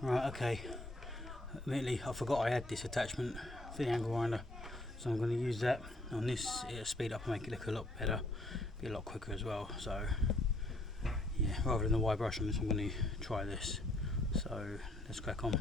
Right, okay. Admittedly, I forgot I had this attachment for the angle grinder, so I'm going to use that on this. It'll speed up and make it look a lot better, be a lot quicker as well. So yeah, rather than the wide brush on this, I'm going to try this. So let's crack on.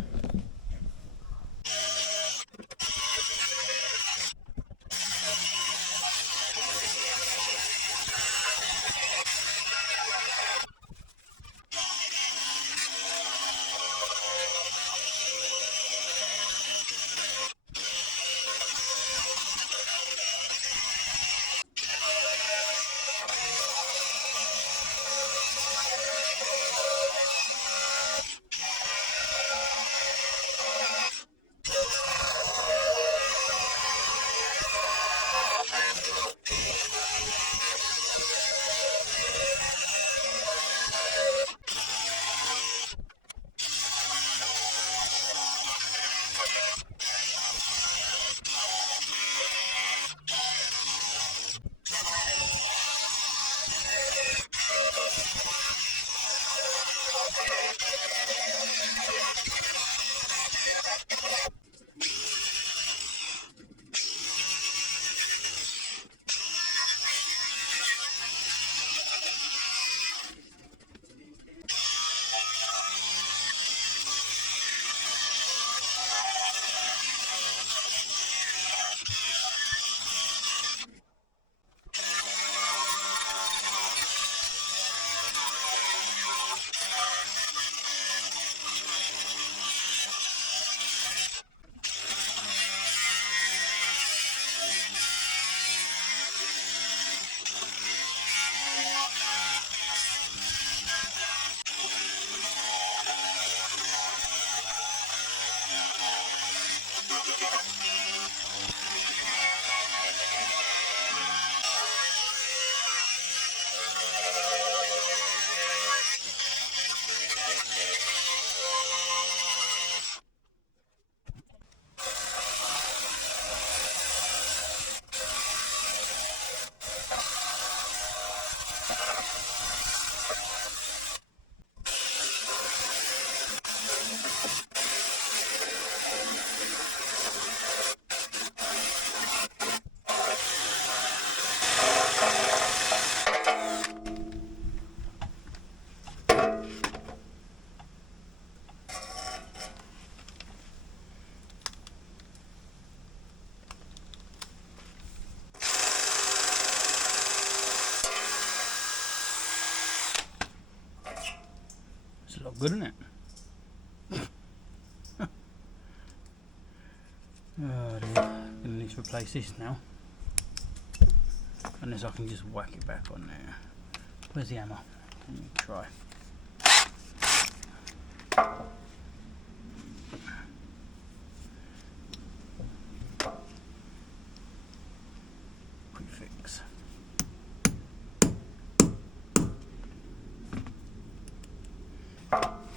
It's a lot good, isn't it? Oh dear, I'm going to need to replace this now. Unless I can just whack it back on there. Where's the hammer? Let me try. Quick fix.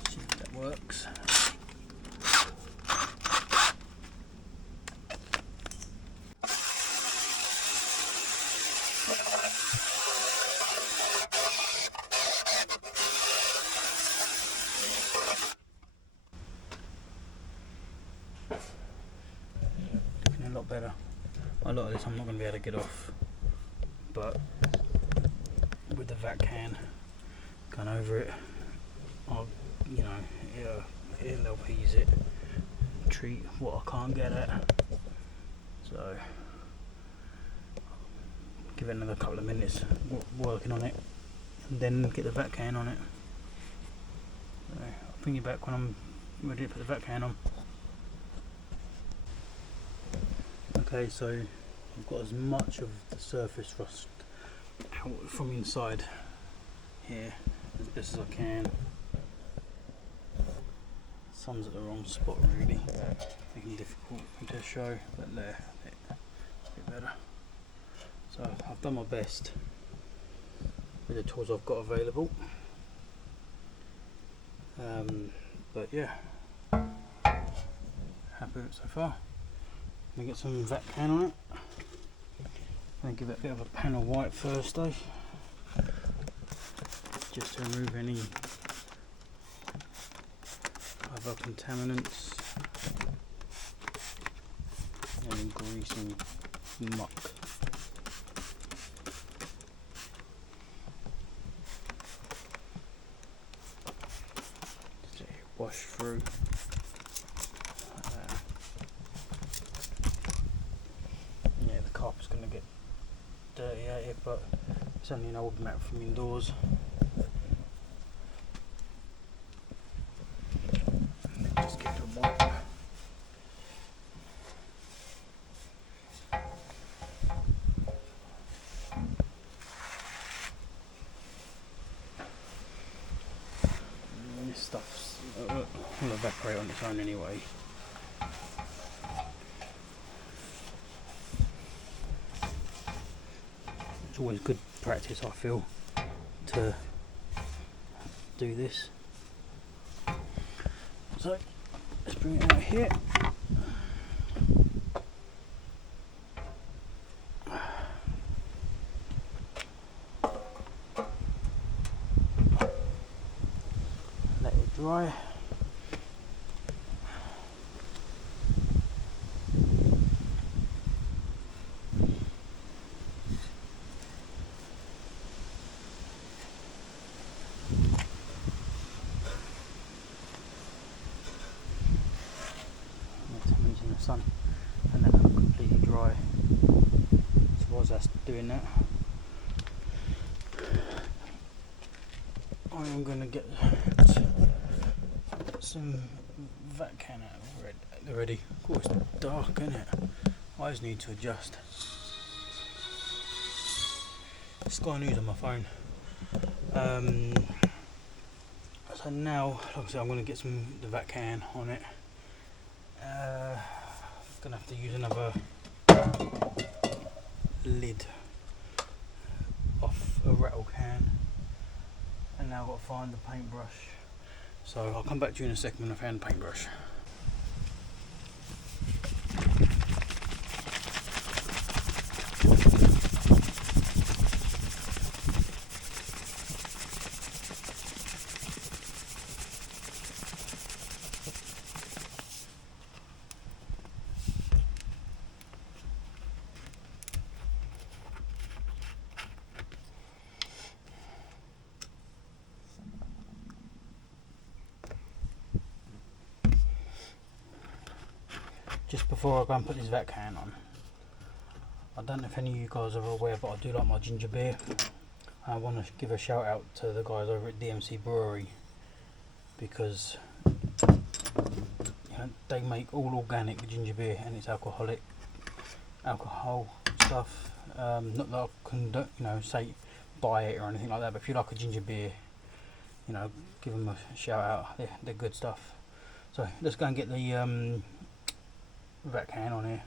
See if that works. A lot better. A lot of this I'm not going to be able to get off, but with the Vactan going over it, I'll, you know, it'll appease it, treat what I can't get at. So give it another couple of minutes working on it, and then get the Vactan on it. So I'll bring you back when I'm ready to put the Vactan on. Okay, so I've got as much of the surface rust out from inside here as best as I can. Sun's at the wrong spot really, making it difficult to show, but there, a bit better. So I've done my best with the tools I've got available, but yeah, happy with it so far. I'm going to get some Vactan on it. I'm going to give it a bit of a panel wipe first though, just to remove any for contaminants and grease and muck. Just wash through. Yeah, the carpet's going to get dirty out here, but it's only an old mat from indoors. Just give it a wipe. This stuff's will evaporate on its own anyway. It's always good practice, I feel, to do this. So let's bring it out here. Let it dry. In the sun, and then it'll completely dry. So whilst that's doing that, I am going to get some Vactan out already. Of course, it's dark, isn't it? Eyes need to adjust. Sky News on my phone. So now, like I said, I'm going to get the Vactan on it. Gonna have to use another lid off a rattle can, and now I've got to find the paintbrush. So I'll come back to you in a second when I found the paintbrush. Just before I go and put this Vactan on, I don't know if any of you guys are aware, but I do like my ginger beer. I want to give a shout out to the guys over at DMC Brewery, because they make all organic ginger beer and it's alcohol stuff. Not that I can say buy it or anything like that, but if you like a ginger beer, give them a shout out. They're good stuff. So let's go and get the Vactan on here.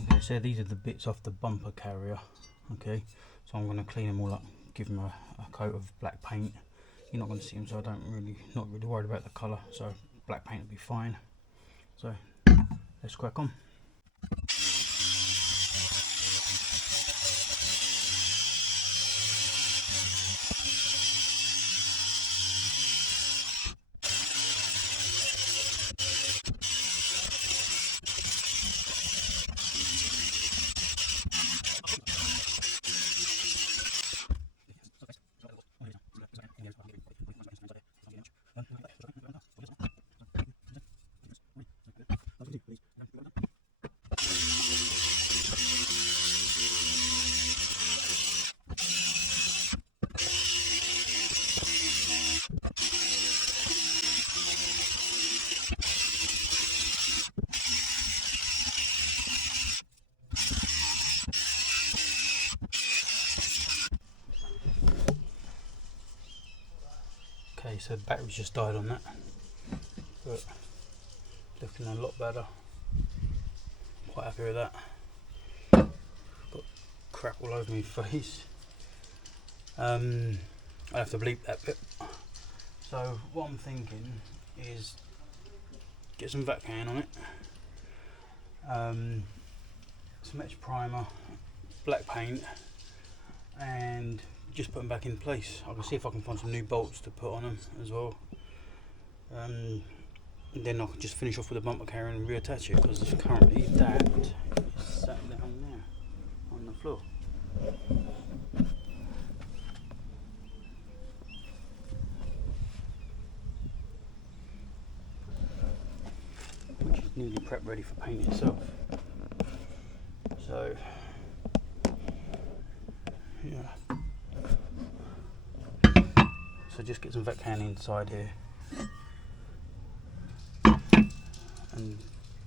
Okay, so these are the bits off the bumper carrier. Okay, so I'm going to clean them all up, give them a coat of black paint. You're not going to see them, so I not really worried about the colour, so black paint will be fine. So let's crack on. Okay, so the battery's just died on that, but looking a lot better. Quite happy with that. Got crap all over my face. I'll have to bleep that bit. So what I'm thinking is get some Vactan on it, some extra primer, black paint, and just put them back in place. I can see if I can find some new bolts to put on them as well. And then I can just finish off with a bumper carrier and reattach it, because currently that is sat down there on the floor. Which is nearly prep ready for paint itself. So yeah. So just get some Vactan inside here and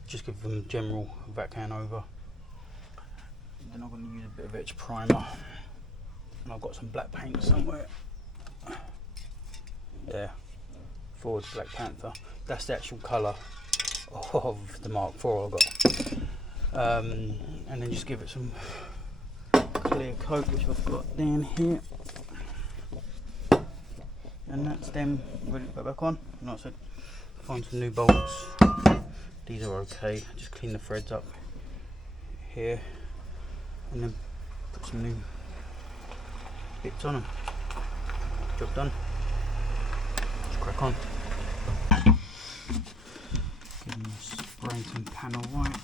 just give them general Vactan over. Then I'm going to use a bit of etch primer, and I've got some black paint somewhere. There, Ford Black Panther. That's the actual colour of the Mark IV I got. And then just give it some clear coat, which I've got down here. And that's them ready to put back on. And like I said, find some new bolts. These are okay. Just clean the threads up here, and then put some new bits on them. Job done. Let's crack on. Give them a spray some panel white.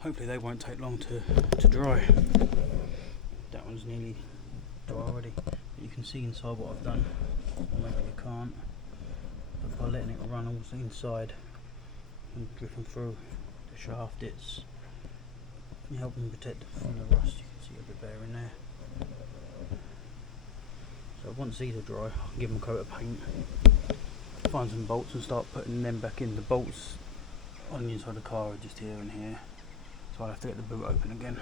Hopefully they won't take long to dry. That one's nearly dry already. But you can see inside what I've done. Or maybe you can't. But by letting it run also inside and dripping through the shaft, it's helping protect from the rust. You can see a bit better in there. So once these are dry, I can give them a coat of paint, find some bolts and start putting them back in. The bolts on the inside of the car are just here and here. So I'll have to get the boot open again.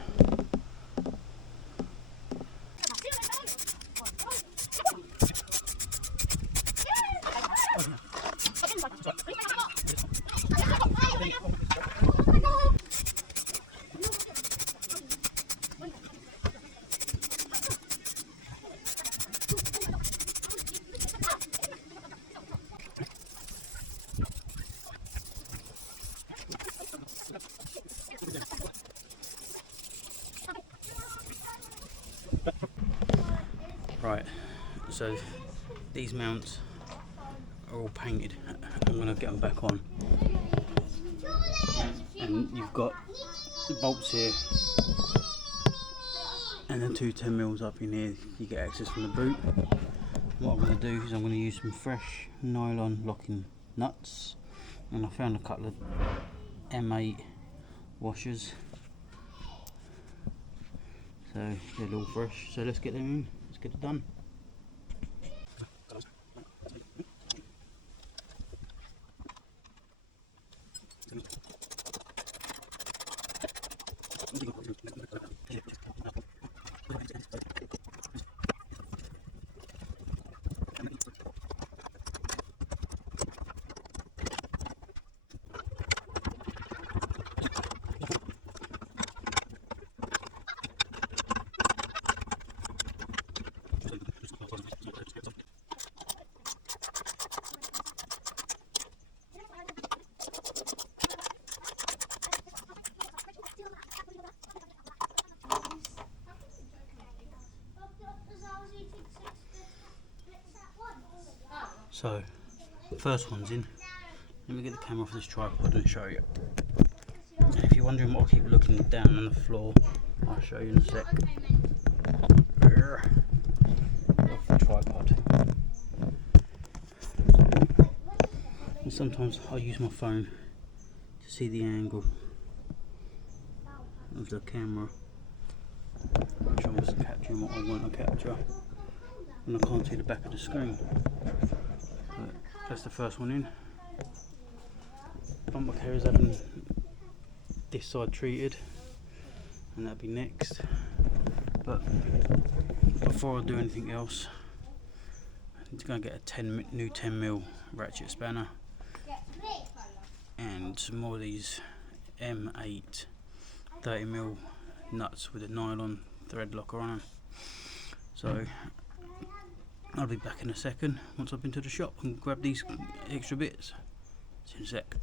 Right, so these mounts are all painted. I'm going to get them back on. And you've got the bolts here and the two 10mm up in here. You get access from the boot. What I'm going to do is I'm going to use some fresh nylon locking nuts, and I found a couple of M8 washers. So they're all fresh. So let's get them in. Let's get it done. So, first one's in. Let me get the camera off this tripod and show you. And if you're wondering what I keep looking down on the floor, I'll show you in a sec. Off the tripod. And sometimes I use my phone to see the angle of the camera, which I was capturing what I want to capture, and I can't see the back of the screen. But that's the first one in. Bumper carrier's having this side treated, and that'll be next. But before I do anything else, I need to go and get a new 10mm ratchet spanner and some more of these M8 30mm nuts with a nylon thread locker on them. So I'll be back in a second once I've been to the shop and grab these extra bits. See you in a sec.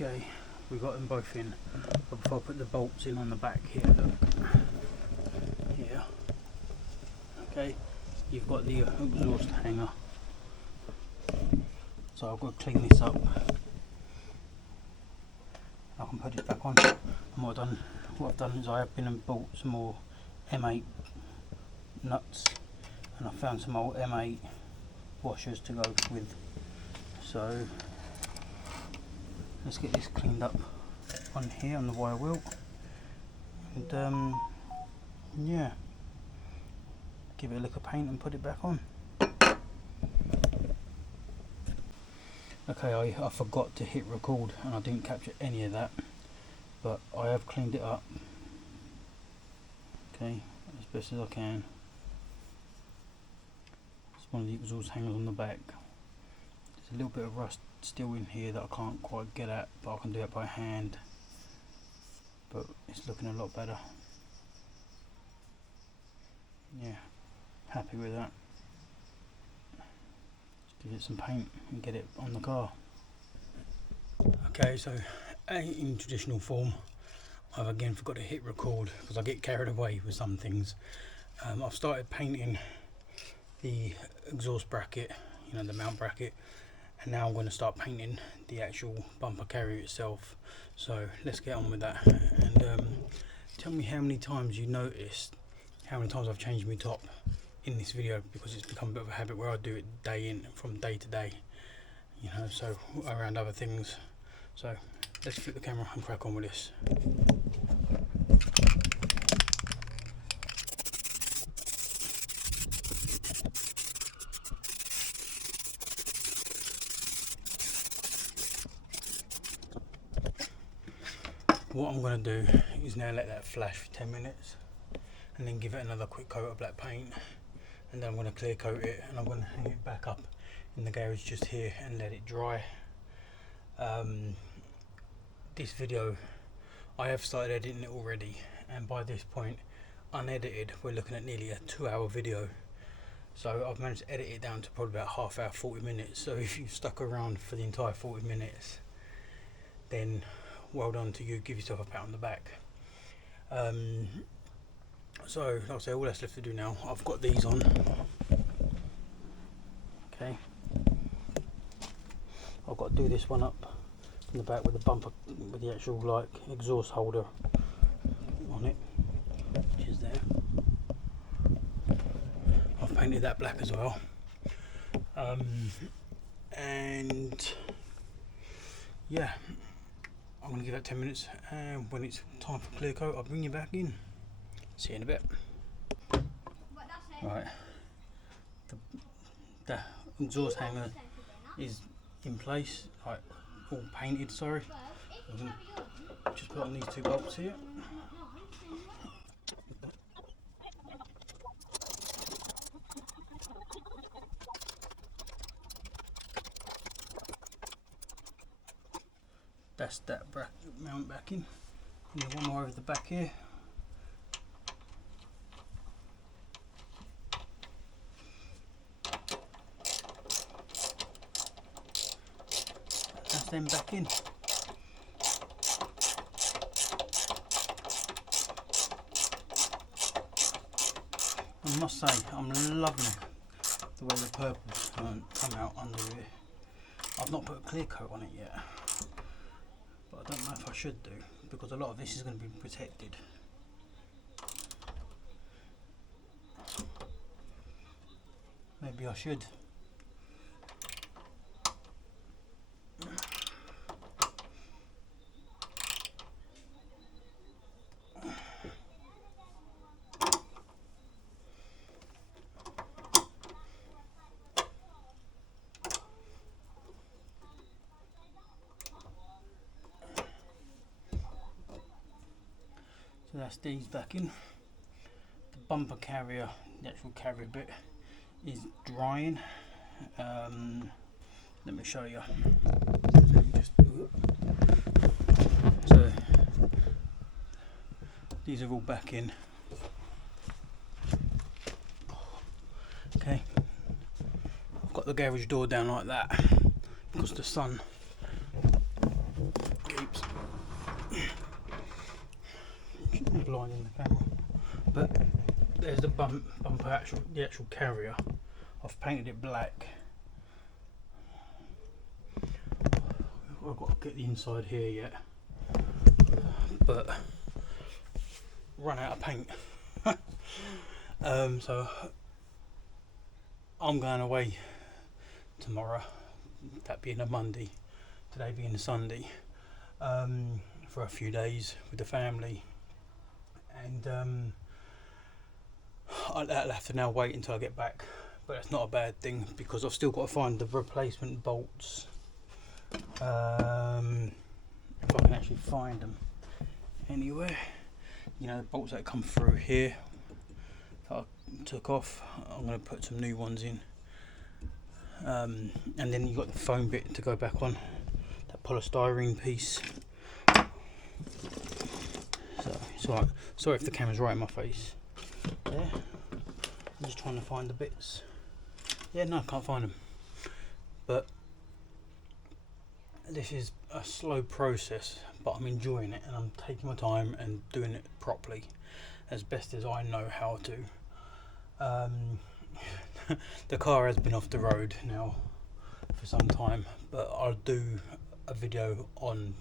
Okay, we've got them both in, but before I put the bolts in on the back here, look, here, okay, you've got the exhaust hanger, so I've got to clean this up. I can put it back on, and what I've done is I have been and bought some more M8 nuts, and I found some old M8 washers to go with, so let's get this cleaned up on here on the wire wheel, and yeah, give it a lick of paint and put it back on. Okay, I forgot to hit record and I didn't capture any of that, but I have cleaned it up, okay, as best as I can. It's one of the exhaust hangers on the back. There's a little bit of rust still in here that I can't quite get at, but I can do it by hand, but it's looking a lot better. Yeah, happy with that. Just give it some paint and get it on the car. Okay, so in traditional form, I've again forgot to hit record because I get carried away with some things. I've started painting the exhaust bracket, you know, the mount bracket, and now I'm going to start painting the actual bumper carrier itself. So let's get on with that, and tell me how many times you noticed how many times I've changed my top in this video, because it's become a bit of a habit where I do it day in, from day to day, you know, so around other things. So let's flip the camera and crack on with this. What I'm going to do is now let that flash for 10 minutes and then give it another quick coat of black paint, and then I'm going to clear coat it, and I'm going to hang it back up in the garage just here and let it dry. This video, I have started editing it already, and by this point, unedited, we're looking at nearly a 2-hour video. So I've managed to edit it down to probably about half hour, 40 minutes. So if you've stuck around for the entire 40 minutes, then well done to you, give yourself a pat on the back. So like I say, all that's left to do now, I've got these on, okay, I've got to do this one up in the back with the bumper, with the actual like exhaust holder on it, which is there. I've painted that black as well, And yeah, I'm going to give that 10 minutes, and when it's time for clear coat I'll bring you back in. See you in a bit. Right, the exhaust hanger is in place, like all painted, sorry. I'm going to just put on these 2 bolts here. That's that bracket mount back in. And then one more over the back here. That's them back in. I must say, I'm loving the way the purple's come out under it. I've not put a clear coat on it yet, but I don't know if I should do, because a lot of this is going to be protected. Maybe I should. So that's these back in. The bumper carrier, the actual carrier bit, is drying. Let me show you. So these are all back in. Okay, I've got the garage door down like that because the sun keeps blinding the camera. But there's the bumper, the actual carrier. I've painted it black. I've got to get the inside here yet, but run out of paint. So I'm going away tomorrow, that being a Monday, today being a Sunday, for a few days with the family, and I'll have to now wait until I get back, but that's not a bad thing because I've still got to find the replacement bolts, if I can actually find them anywhere. You know, the bolts that come through here that I took off, I'm going to put some new ones in, and then you've got the foam bit to go back on, that polystyrene piece. So it's alright, sorry if the camera's right in my face. Yeah, I'm just trying to find the bits. Yeah, no, I can't find them, but this is a slow process, but I'm enjoying it and I'm taking my time and doing it properly as best as I know how to. The car has been off the road now for some time, but I'll do a video on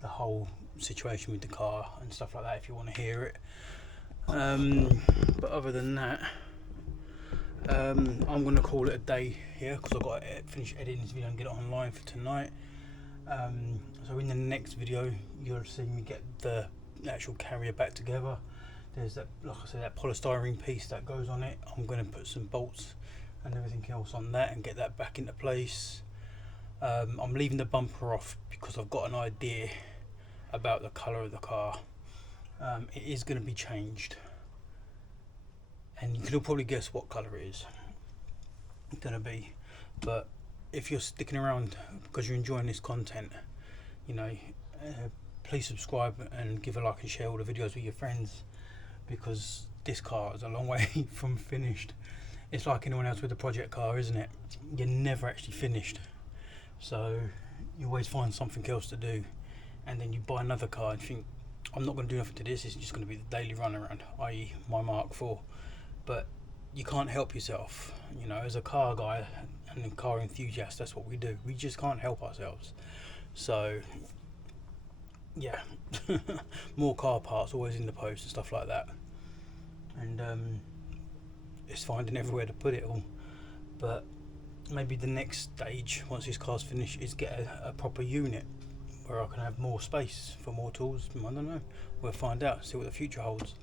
the whole situation with the car and stuff like that if you want to hear it. But other than that, I'm going to call it a day here because I've got to finish editing this video and get it online for tonight. So in the next video you'll see me get the actual carrier back together. There's that, like I said, that polystyrene piece that goes on it. I'm going to put some bolts and everything else on that and get that back into place. I'm leaving the bumper off because I've got an idea about the colour of the car. It is going to be changed, and you can probably guess what colour it is going to be. But if you're sticking around because you're enjoying this content, you know, please subscribe and give a like and share all the videos with your friends, because this car is a long way from finished. It's like anyone else with a project car, isn't it? You're never actually finished, so you always find something else to do, and then you buy another car and think, I'm not going to do nothing to this, it's just going to be the daily run around, i.e. my Mark IV. But you can't help yourself, you know, as a car guy and a car enthusiast, that's what we do. We just can't help ourselves. So yeah, more car parts always in the post and stuff like that, and it's finding everywhere to put it all. But maybe the next stage once this car's finished is get a proper unit where I can have more space for more tools. I don't know, we'll find out, see what the future holds.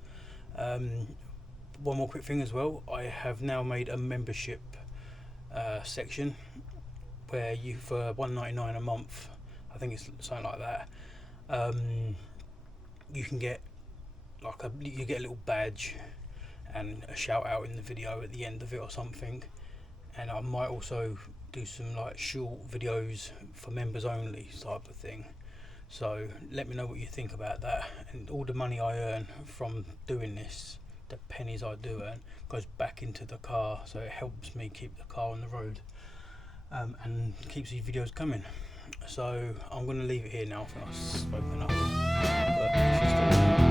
One more quick thing as well, I have now made a membership section where you, for $1.99 a month, I think it's something like that, you can get like you get a little badge and a shout out in the video at the end of it or something. And I might also do some like short videos for members only type of thing. So let me know what you think about that. And all the money I earn from doing this, the pennies I do earn, goes back into the car, so it helps me keep the car on the road, and keeps these videos coming. So I'm going to leave it here now. I think I've spoken enough. But